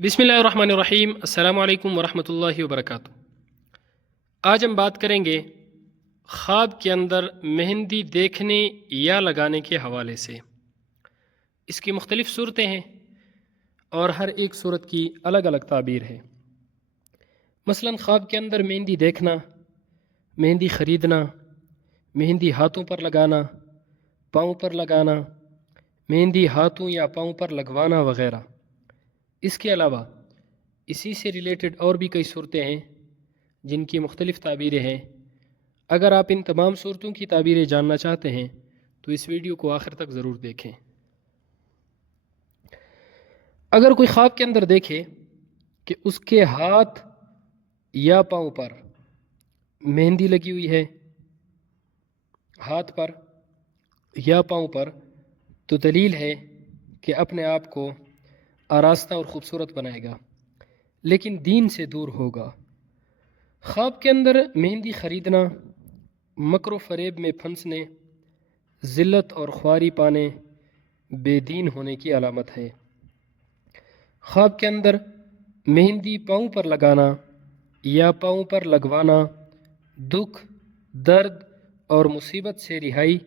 बिस्मिल्लाहिर्रहमानिर्रहीम। अस्सलामु अलैकुम वरहमतुल्लाहि वबरकातुहू। आज हम बात करेंगे ख्वाब के अंदर मेहंदी देखने या लगाने के हवाले से। इसकी मुख्तलिफ़ सूरतें हैं और हर एक सूरत की अलग अलग ताबीर है। मसलन ख्वाब के अंदर मेहंदी देखना, मेहंदी ख़रीदना, मेहंदी हाथों पर लगाना, पाँव पर लगाना, मेहंदी हाथों या पाँव पर लगवाना वग़ैरह। इसके अलावा इसी से रिलेटेड और भी कई सूरतें हैं जिनकी मुख्तलिफ़ ताबीरें हैं। अगर आप इन तमाम सूरतों की ताबीरें जानना चाहते हैं तो इस वीडियो को आखिर तक ज़रूर देखें। अगर कोई ख्वाब के अंदर देखे कि उसके हाथ या पाँव पर मेहंदी लगी हुई है, हाथ पर या पाँव पर, तो दलील है कि अपने आप को आरास्ता और ख़ूबसूरत बनाएगा, लेकिन दीन से दूर होगा। ख्वाब के अंदर मेहंदी ख़रीदना मकर फ़रेब में फंसने, ज़िल्लत और ख्वारी पाने, बेदीन होने की अलामत है। ख्वाब के अंदर मेहंदी पाँव पर लगाना या पाँव पर लगवाना दुख, दर्द और मुसीबत से रिहाई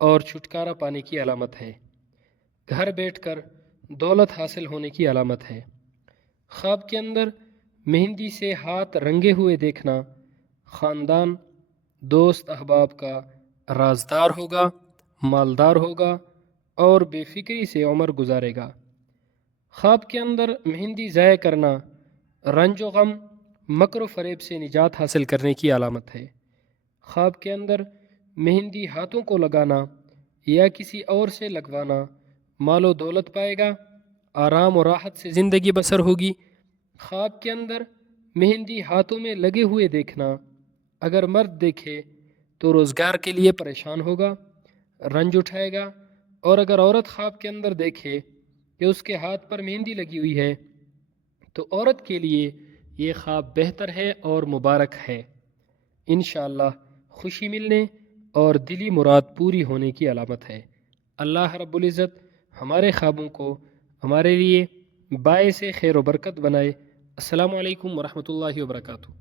और छुटकारा पाने की अलामत है। घर बैठकर दौलत हासिल होने की अलामत है। ख्वाब के अंदर मेहंदी से हाथ रंगे हुए देखना ख़ानदान, दोस्त अहबाब का राजदार होगा, मालदार होगा और बेफिक्री से उम्र गुजारेगा। ख्वाब के अंदर मेहंदी ज़ाय करना रंजो गम, मकर फ़रेब से निजात हासिल करने की अलामत है। ख्वाब के अंदर मेहंदी हाथों को लगाना या किसी और से लगवाना मालो दौलत पाएगा, आराम और राहत से ज़िंदगी बसर होगी। ख्वाब के अंदर मेहंदी हाथों में लगे हुए देखना अगर मर्द देखे तो रोज़गार के लिए परेशान होगा, रंज उठाएगा, और अगर औरत ख्वाब के अंदर देखे कि उसके हाथ पर मेहंदी लगी हुई है तो औरत के लिए ये ख्वाब बेहतर है और मुबारक है। इंशाअल्लाह खुशी मिलने और दिली मुराद पूरी होने की अलामत है। अल्लाह रब्बुल इज़्ज़त हमारे ख्वाबों को हमारे लिए बाइसे खैर व बरकत बनाए। अस्सलामु अलैकुम वरहमतुल्लाहि वबरकातुहू।